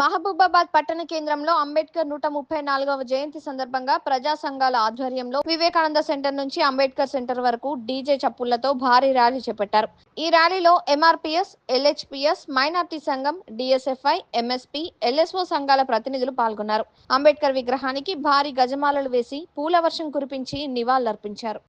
మహబూబాబాద్ పట్టణ కేంద్రంలో అంబేద్కర్ 134వ జయంతి సందర్భంగా ప్రజా సంఘాల ఆధ్వర్యంలో వివేకానంద సెంటర్ నుంచి అంబేద్కర్ సెంటర్ వరకు డీజే చప్పులతో భారీ ర్యాలీ చేపట్టారు। ఈ ర్యాలీలో ఎంఆర్పీఎస్, ఎల్హెచ్పీఎస్, మైనార్టీ సంఘం, డిఎస్ఎఫ్ఐ, ఎంఎస్పీ, ఎల్ఎస్ఓ సంఘాల ప్రతినిధులు పాల్గొన్నారు। అంబేద్కర్ విగ్రహానికి భారీ గజమాలలు వేసి పూల వర్షం కురిపించి నివాళులర్పించారు।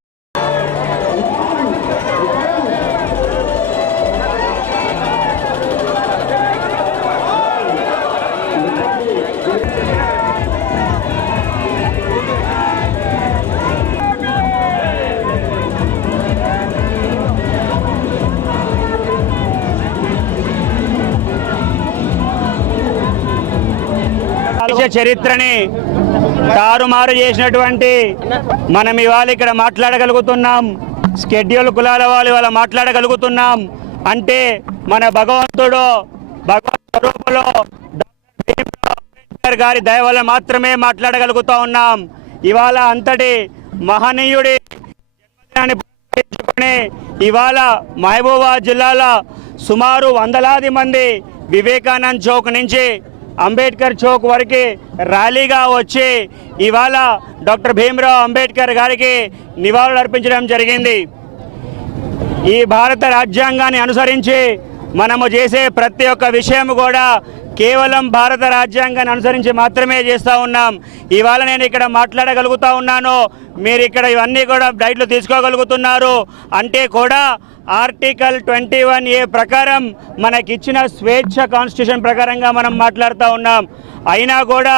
చరిత్రని తారుమారు చేసినటువంటి మనం ఇవాళ ఇక్కడ మాట్లాడగలుగుతున్నాం। షెడ్యూల్ కులాల వాళ్ళు ఇవాళ మాట్లాడగలుగుతున్నాం అంటే మన భగవంతుడు భగవత్ స్వరూపంలో అంబేద్కర్ గారి దయ వల్ల మాత్రమే మాట్లాడగలుగుతూ ఉన్నాం। ఇవాళ అంతటి మహనీయుడి జన్మదినాన్ని పురస్కరించుకొని ఇవాళ మహబూబాబాద్ జిల్లాలో సుమారు వందలాది మంది వివేకానంద్ చౌక్ నుంచి అంబేద్కర్ చౌక్ వరకు ర్యాలీగా వచ్చి ఇవాళ డాక్టర్ భీమ్రావ్ అంబేద్కర్ గారికి నివాళులు అర్పించడం జరిగింది। ఈ భారత రాజ్యాంగాన్ని అనుసరించి మనము చేసే ప్రతి ఒక్క విషయం కూడా కేవలం భారత రాజ్యాంగాన్ని అనుసరించి మాత్రమే చేస్తూ ఉన్నాం। ఇవాళ నేను ఇక్కడ మాట్లాడగలుగుతూ ఉన్నాను, మీరు ఇక్కడ ఇవన్నీ కూడా డైట్లు తీసుకోగలుగుతున్నారు అంటే కూడా ఆర్టికల్ 21A ప్రకారం మనకిచ్చిన స్వేచ్ఛ కాన్స్టిట్యూషన్ ప్రకారంగా మనం మాట్లాడుతూ ఉన్నాం। అయినా కూడా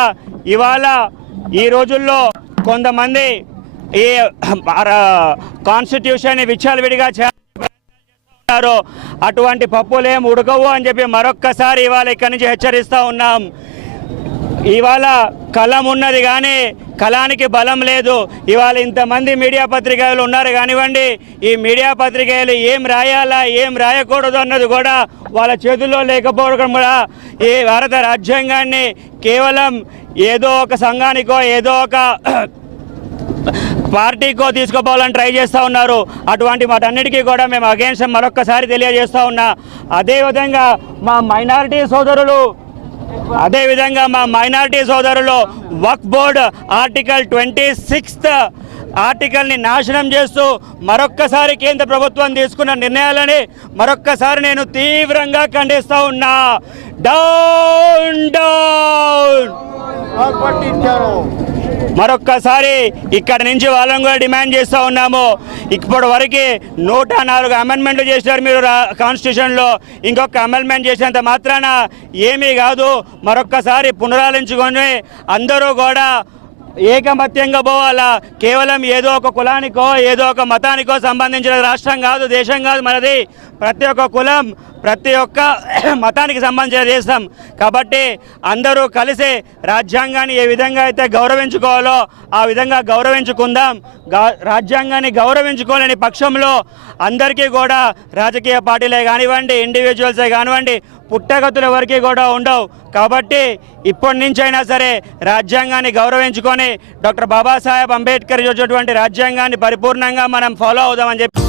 ఇవాళ ఈ రోజుల్లో కొంతమంది ఈ కాన్స్టిట్యూషన్ విచ్చలవిడిగా చేస్తున్నారు, అటువంటి పప్పులేం ఉడకవు అని చెప్పి మరొక్కసారి ఇవాళ ఇక్కడి నుంచి హెచ్చరిస్తూ ఉన్నాం। ఇవాళ కలం ఉన్నది కానీ కళానికి బలం లేదు। ఇవాళ ఇంతమంది మీడియా పత్రికలు ఉన్నారు కానివ్వండి, ఈ మీడియా పత్రికలు ఏం రాయాలా ఏం రాయకూడదు అన్నది కూడా వాళ్ళ చేతుల్లో లేకపోవడం కూడా ఈ భారత రాజ్యాంగాన్ని కేవలం ఏదో ఒక సంఘానికో ఏదో ఒక పార్టీకో తీసుకుపోవాలని ట్రై చేస్తూ ఉన్నారు। అటువంటి వాటన్నిటికీ కూడా మేము అగేన్స్ట్ మరొక్కసారి తెలియజేస్తూ ఉన్నా। అదేవిధంగా మా మైనారిటీ సోదరులు వక్ఫ్ బోర్డ్ ఆర్టికల్ 26th ఆర్టికల్ని నాశనం చేస్తూ మరొక్కసారి కేంద్ర ప్రభుత్వం తీసుకున్న నిర్ణయాలని మరొక్కసారి నేను తీవ్రంగా ఖండిస్తూ ఉన్నా। డౌన్ డౌన్ మరొక్కసారి ఇక్కడి నుంచి వాళ్ళని కూడా డిమాండ్ చేస్తూ ఉన్నాము। ఇప్పటి వరకు 104 అమెండ్మెంట్లు చేశారు మీరు కాన్స్టిట్యూషన్లో, ఇంకొక అమెండ్మెంట్ చేసినంత మాత్రాన ఏమీ కాదు। మరొక్కసారి పునరాలించుకొని అందరూ కూడా ఏకమత్యంగా పోవాలా। కేవలం ఏదో ఒక కులానికో ఏదో ఒక మతానికో సంబంధించిన రాష్ట్రం కాదు, దేశం కాదు మనది। ప్రతి ఒక్క కులం ప్రతి ఒక్క మతానికి సంబంధించిన దేశం కాబట్టి అందరూ కలిసి రాజ్యాంగాన్ని ఏ విధంగా అయితే గౌరవించుకోవాలో ఆ విధంగా గౌరవించుకుందాం। రాజ్యాంగాన్ని గౌరవించుకోలేని పక్షంలో అందరికీ కూడా రాజకీయ పార్టీలే కానివ్వండి, ఇండివిజువల్సే కానివ్వండి, పుట్టగతులు ఎవరికి కూడా ఉండవు। కాబట్టి ఇప్పటి నుంచైనా సరే రాజ్యాంగాన్ని గౌరవించుకొని డాక్టర్ బాబాసాహెబ్ అంబేద్కర్ చేసినటువంటి రాజ్యాంగాన్ని పరిపూర్ణంగా మనం ఫాలో అవుదామని చెప్పి